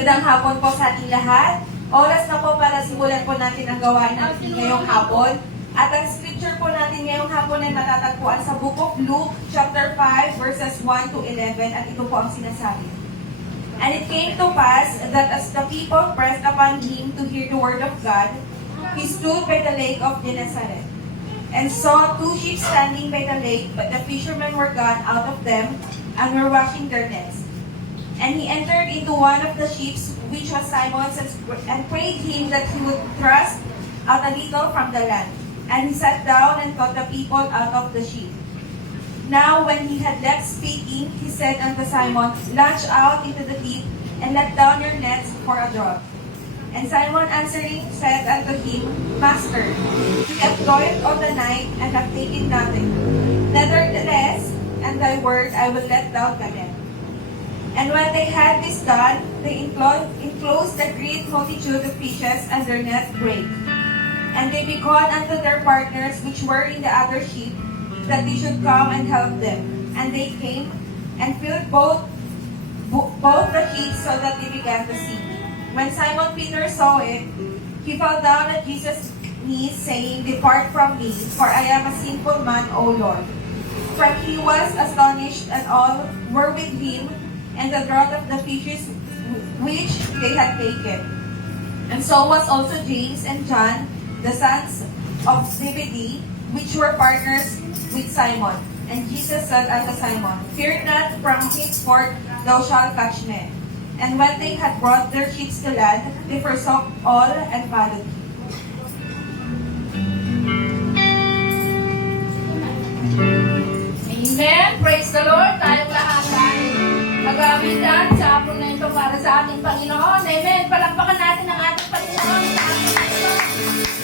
Magandang hapon po sa ating lahat. Oras na po para simulan po natin ang gawain natin ngayong hapon. At ang scripture po natin ngayong hapon ay matatagpuan sa Book of Luke, chapter 5, verses 1 to 11. At ito po ang sinasabi. And it came to pass that as the people pressed upon him to hear the word of God, he stood by the lake of Gennesaret, and saw two ships standing by the lake, but the fishermen were gone out of them, and were washing their nets. And he entered into one of the ships, which was Simon's, and prayed him that he would thrust out a little from the land. And he sat down and taught the people out of the ship. Now when he had left speaking, he said unto Simon, Launch out into the deep, and let down your nets for a draught. And Simon answering said unto him, Master, we have toiled all the night, and have taken nothing. Nevertheless, and thy word I will let down the net. And when they had this done, they enclosed a great multitude of fishes, and their net brake. And they beckoned unto their partners which were in the other ship, that they should come and help them. And they came, and filled both the ships, so that they began to sink. When Simon Peter saw it, he fell down at Jesus' knees, saying, Depart from me, for I am a sinful man, O Lord. For he was astonished, and all were with him, and the draught of the fishes which they had taken. And so was also James and John, the sons of Zebedee, which were partners with Simon. And Jesus said unto Simon, Fear not, from henceforth thou shalt catch men. And when they had brought their ships to land, they forsook all and followed him. Amen. Praise the Lord. Tayong lahat ay mag-aawitan sa hapon na ito para sa ating Panginoon. Amen. Palakpakan natin ang ating Panginoon.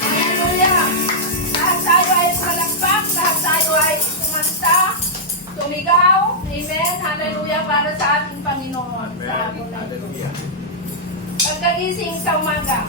Hallelujah. Lahat tayo ay palakpak. Lahat tayo ay kumanta, tumigaw. Amen. Hallelujah para sa ating Panginoon. Sa hapon na ito. Pagkagising sa umaga.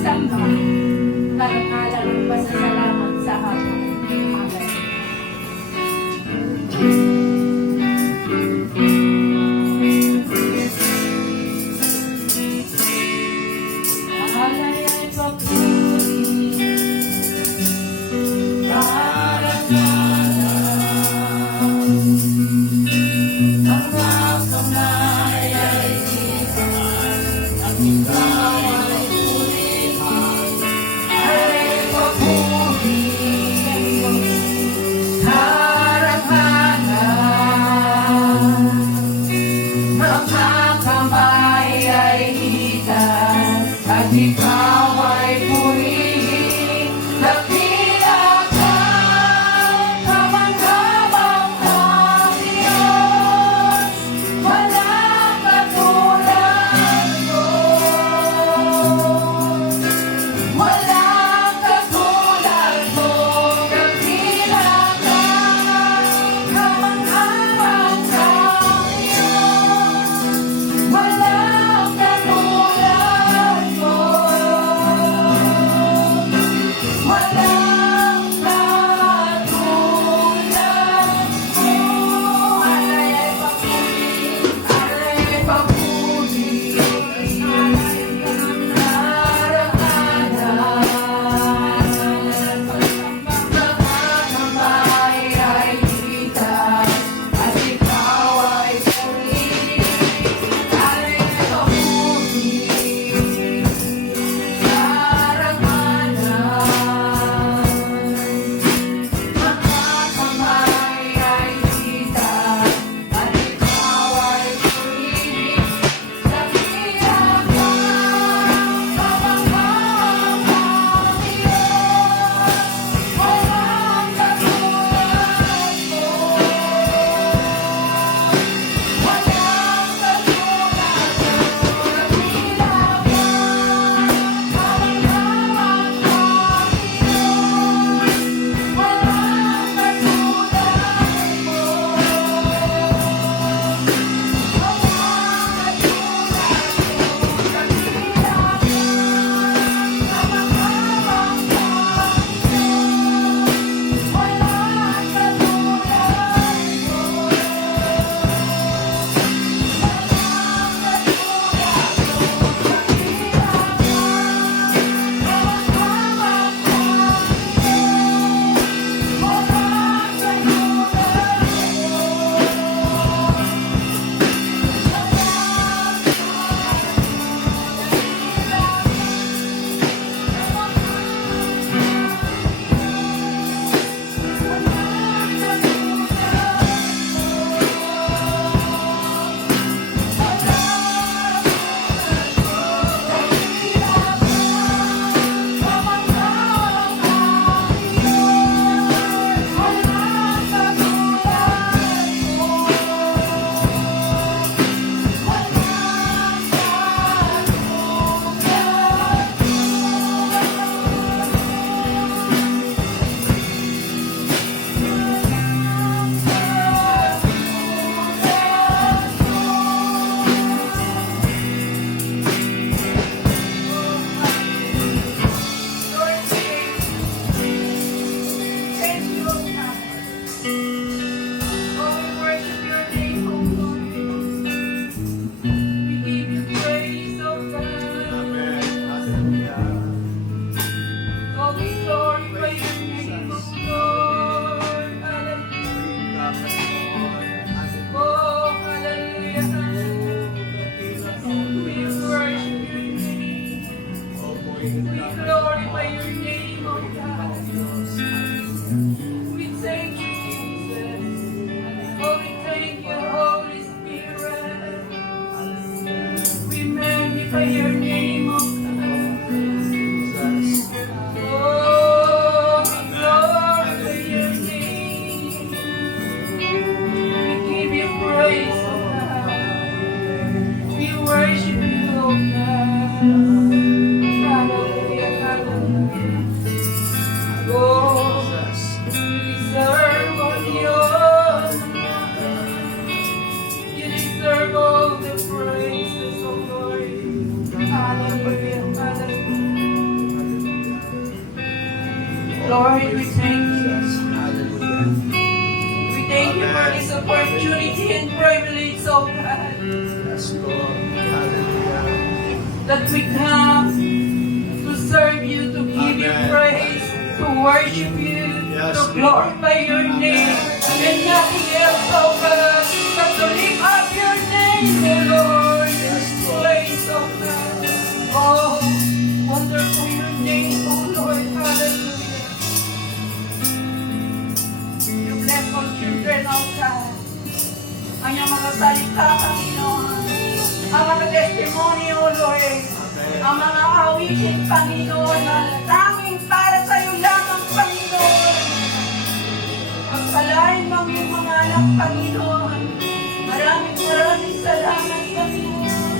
pagsamba, karangalan at pasasalamat sa hapon. Amen. Alay ay papuri, ikaw ay purihin, dakila ka, kamanghabang ng Diyos, walang katulad mo. Walang katulad mo, dakila ka, kamanghabang ng Diyos, walang katulad mo. Walang katulad mo. Alay ay papuri, narakanan, nakakambay ay ligtas, at ikaw ay purihin. Alay ay papuri, nakakamay ay ligtas, at ikaw ay purihin. Dakila ka, kamanghabang ng Diyos, walang katulad mo. Walang katulad mo, dakila ka, kamanghabang ng Diyos, walang katulad mo. We glorify your name, O God. We thank you, Jesus. Oh, we thank you, Holy Spirit. We magnify your name, O God. Oh, we glorify your name. We give you praise, O God. We worship you, O God. Hallelujah, hallelujah. Oh, you deserve Lord, we thank you. Hallelujah. We thank you for this opportunity and privilege, oh God, Yes, Lord. Hallelujah. that we come to serve you, to give you Amen. praise, to worship you, Yes. to glorify your name, and nothing else, oh God, but to lift up your name, oh Lord, in this place, oh God. Oh, wonderful your name, oh Lord, hallelujah. You bless all children, oh God. Ang iyong mga salita, Panginoon. Ang mga testimony, O Lord. Ang mga awitin, Panginoon, na tanging para sa iyo lamang, Panginoon. Pagpalain mo ang iyong mga anak, Panginoon. Maraming salamat, Panginoon.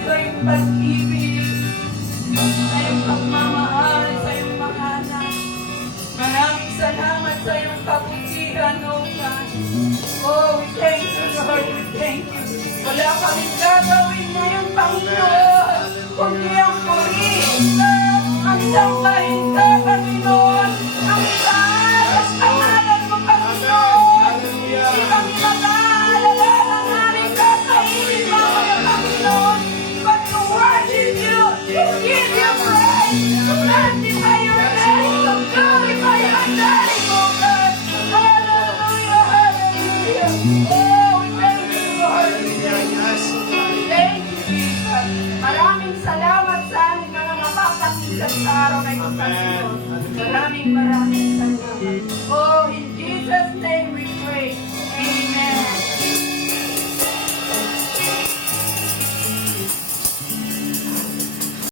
Sa iyong pag-ibig, sa iyong pagmamahal, sa iyong mga anak. Maraming salamat sa iyong kabutihan, O God. Oh, we thank you, Lord. We thank you. Wala kaming gagawin ngayon, Panginoon. Kundi ang purihin ka, ang sambahin ka, Panginoon. Ang itaas pangalan mo, Panginoon. Hindi kami mag-aalala ng aming kakainin mo, Panginoon. But to worship you, to give you praise, to magnify your name, to glorify your name, oh God. Hallelujah, hallelujah. Oh, we thank you, Lord. Yes. Thank you, Jesus. Maraming salamat sa aming mga mapapakita sa araw na ito, Panginoon. Maraming salamat. Oh, in Jesus' name we